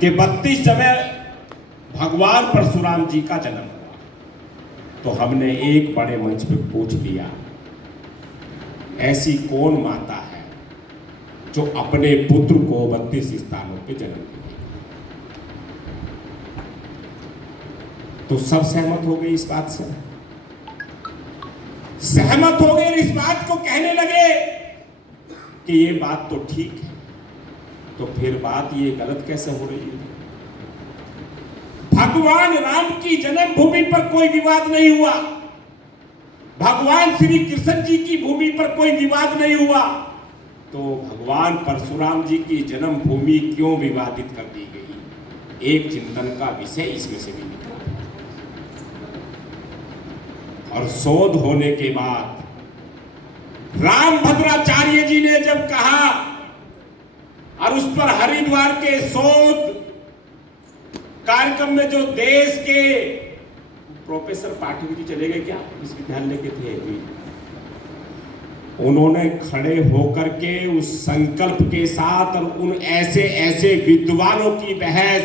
कि 32 समय भगवान परशुराम जी का जन्म हुआ, तो हमने एक बड़े मंच पे पूछ लिया, ऐसी कौन माता है जो अपने पुत्र को 32 स्थानों पे जन्म देगी? तो सब सहमत हो गए इस बात से, सहमत हो गए और इस बात को कहने लगे कि ये बात तो ठीक है, तो फिर बात ये गलत कैसे हो रही है? भगवान राम की जन्मभूमि पर कोई विवाद नहीं हुआ, भगवान श्री कृष्ण जी की भूमि पर कोई विवाद नहीं हुआ, तो भगवान परशुराम जी की जन्मभूमि क्यों विवादित कर दी गई? एक चिंतन का विषय इसमें से भी निकला। और शोध होने के बाद रामभद्राचार्य जी ने जब कहा और उस पर हरिद्वार के शोध कार्यक्रम में जो देश के प्रोफेसर पाठक जी चले गए, क्या विश्वविद्यालय के थे, उन्होंने खड़े होकर के उस संकल्प के साथ और उन ऐसे ऐसे विद्वानों की बहस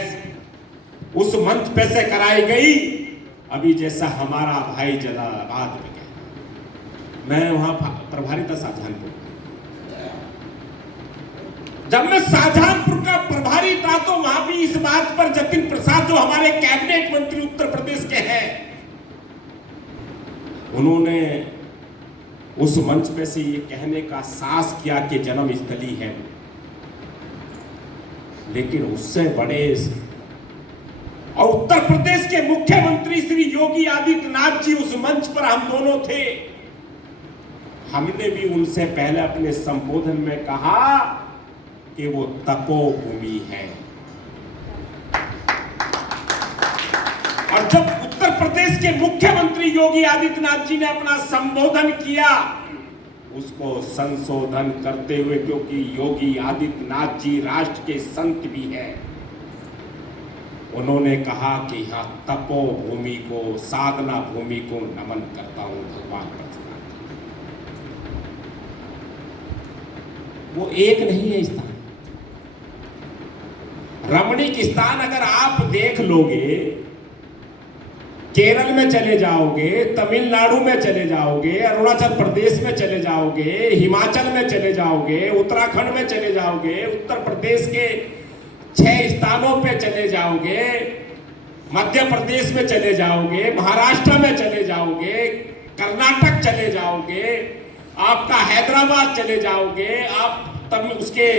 उस मंच पे से कराई गई, अभी जैसा हमारा भाई जलालाबाद में गया, मैं वहां प्रभारी था शाहजहानपुर। जब मैं शाहजहानपुर का प्रभारी था तो वहां भी इस बात पर जतिन प्रसाद जो हमारे कैबिनेट मंत्री उत्तर प्रदेश के हैं, उन्होंने उस मंच पे से ये कहने का साहस किया कि जन्म स्थली है, लेकिन उससे बड़े और उत्तर प्रदेश के मुख्यमंत्री श्री योगी आदित्यनाथ जी उस मंच पर हम दोनों थे। हमने भी उनसे पहले अपने संबोधन में कहा कि वो तपोभूमि है, और जब उत्तर प्रदेश के मुख्यमंत्री योगी आदित्यनाथ जी ने अपना संबोधन किया, उसको संशोधन करते हुए, क्योंकि योगी आदित्यनाथ जी राष्ट्र के संत भी हैं, उन्होंने कहा कि यहाँ तपोभूमि को, साधना भूमि को नमन करता हूं भगवान परशुराम। वो एक नहीं है स्थान, रमणीक स्थान अगर आप देख लोगे, केरल में चले जाओगे, तमिलनाडु में चले जाओगे, अरुणाचल प्रदेश में चले जाओगे, हिमाचल में चले जाओगे, उत्तराखंड में चले जाओगे, उत्तर प्रदेश के 6 स्थानों पे चले जाओगे, मध्य प्रदेश में चले जाओगे, महाराष्ट्र में चले जाओगे, कर्नाटक चले जाओगे, आपका हैदराबाद चले जाओगे, आप तब उसके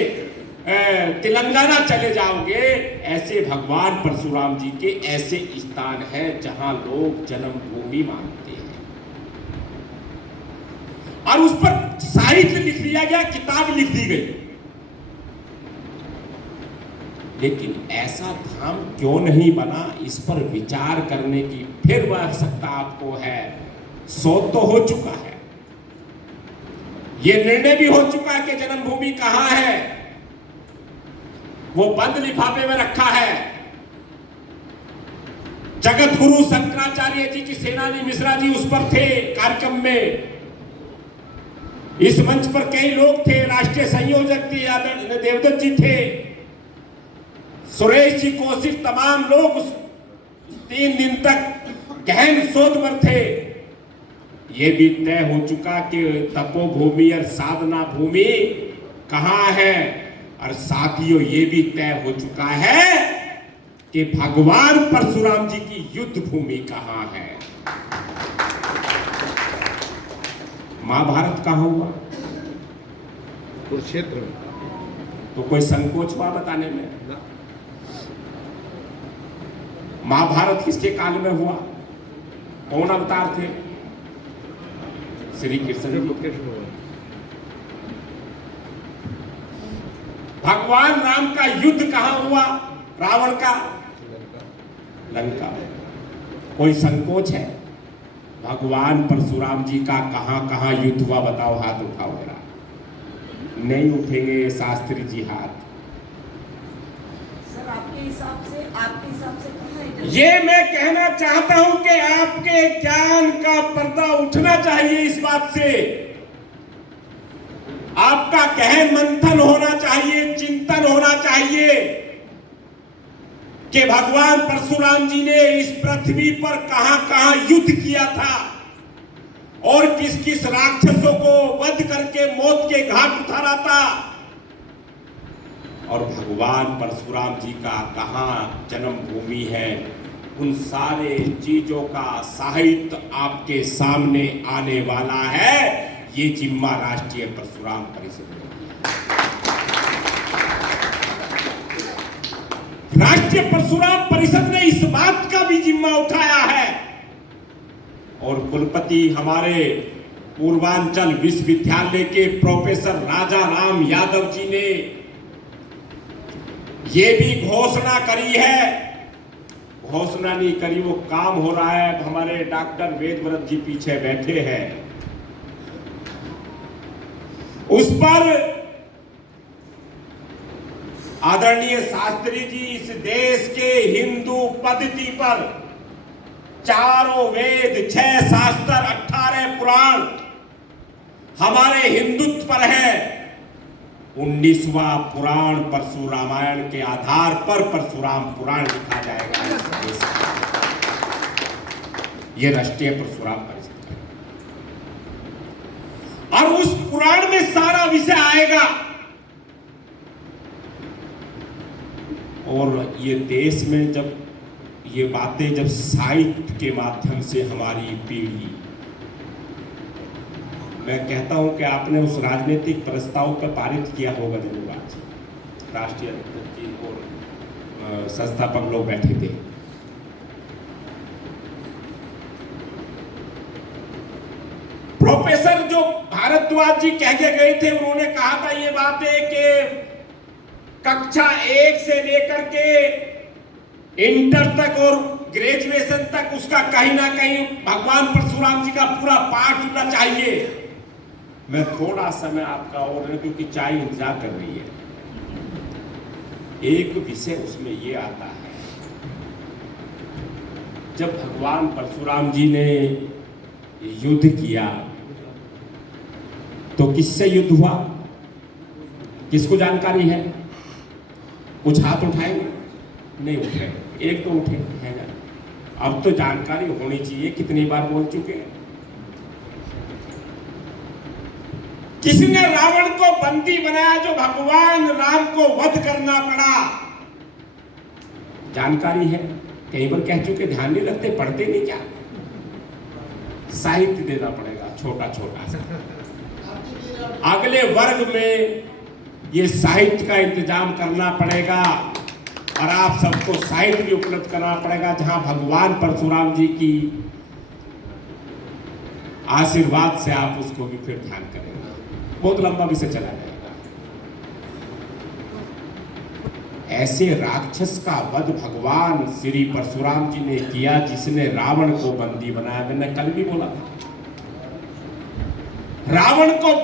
तेलंगाना चले जाओगे, ऐसे भगवान परशुराम जी के ऐसे स्थान हैं जहां लोग जन्मभूमि मानते हैं, और उस पर साहित्य लिख दिया गया, किताब लिख दी गई। लेकिन ऐसा धाम क्यों नहीं बना, इस पर विचार करने की फिर आवश्यकता आपको है। शोध तो हो चुका है, यह निर्णय भी हो चुका है कि जन्मभूमि कहां है, वो बंद लिफाफे में रखा है। जगत गुरु शंकराचार्य जी की सेनानी मिश्रा जी उस पर थे कार्यक्रम में, इस मंच पर कई लोग थे, राष्ट्रीय संयोजक थे, आदरणीय देवदत्त जी थे, सुरेश जी कौशिक, तमाम लोग उस 3 दिन तक गहन शोध पर थे। यह भी तय हो चुका कि तपोभूमि और साधना भूमि कहां है, और साथियों ये भी तय हो चुका है कि भगवान परशुराम जी की युद्ध भूमि कहां है। महाभारत कहां हुआ? कुरुक्षेत्र में। तो कोई संकोच हुआ बताने में? महाभारत किसके काल में हुआ? कौन अवतार थे? श्री कृष्ण जी। भगवान राम का युद्ध कहां हुआ? रावण का? लंका में। कोई संकोच है? भगवान परशुराम जी का कहां कहां युद्ध हुआ बताओ, हाथ उठाओ जरा। नहीं उठेंगे शास्त्री जी हाथ। सर आपके हिसाब से ये मैं कहना चाहता हूं कि आपके ज्ञान का पर्दा उठना चाहिए इस बात से, आपका गहन मंथन होना चाहिए, चिंतन होना चाहिए। कि भगवान परशुराम जी ने इस पृथ्वी पर कहां कहां युद्ध किया था और किस किस राक्षसों को वध करके मौत के घाट उतारा था, और भगवान परशुराम जी का कहां जन्मभूमि है, उन सारे चीजों का साहित्य आपके सामने आने वाला है। ये जिम्मा राष्ट्रीय परशुराम परिषद ने, राष्ट्रीय परशुराम परिषद ने इस बात का भी जिम्मा उठाया है, और कुलपति हमारे पूर्वांचल विश्वविद्यालय के प्रोफेसर राजा राम यादव जी ने ये भी घोषणा करी है, घोषणा नहीं करी, वो काम हो रहा है। हमारे डॉक्टर वेदव्रत जी पीछे बैठे हैं, उस पर आदरणीय शास्त्री जी इस देश के हिंदू पद्धति पर चारों वेद, 6 शास्त्र, 18 पुराण हमारे हिंदुत्व पर है। 19वां पुराण परशु रामायण के आधार पर परशुराम पुराण लिखा जाएगा इस देश में। यह राष्ट्रीय परशुराम परिषद है, और उस पुराण में सारा विषय आएगा। और ये देश में जब ये बातें जब साहित्य के माध्यम से हमारी पीढ़ी, मैं कहता हूं कि आपने उस राजनीतिक प्रस्ताव पर पारित किया होगा जरूर, आज राष्ट्रीय अध्यक्ष जी और संस्थापक लोग बैठे थे। प्रोफेसर जो भारद्वाज जी कह के गए थे, उन्होंने कहा था ये बातें कि कक्षा 1 से लेकर के इंटर तक और ग्रेजुएशन तक उसका कहीं ना कहीं भगवान परशुराम जी का पूरा पाठ होना चाहिए। मैं थोड़ा समय आपका और, क्योंकि चाय इंतजार कर रही है। एक विषय उसमें ये आता है, जब भगवान परशुराम जी ने युद्ध किया तो किससे युद्ध हुआ, किसको जानकारी है? कुछ हाथ उठाएंगे? नहीं उठे, एक तो उठे है ना। अब तो जानकारी होनी चाहिए, कितनी बार बोल चुके हैं। किसी ने रावण को बंदी बनाया, जो भगवान राम को वध करना पड़ा, जानकारी है। कई बार कह चुके, ध्यान नहीं रखते, पढ़ते नहीं क्या? साहित्य देना पड़ेगा छोटा छोटा सा। अगले वर्ग में ये साहित्य का इंतजाम करना पड़ेगा, और आप सबको साहित्य भी उपलब्ध करना पड़ेगा, जहां भगवान परशुराम जी की आशीर्वाद से आप उसको भी फिर ध्यान करेंगे। बहुत लंबा विषय चला जाएगा। ऐसे राक्षस का वध भगवान श्री परशुराम जी ने किया, जिसने रावण को बंदी बनाया। मैंने कल भी बोला था, रावण को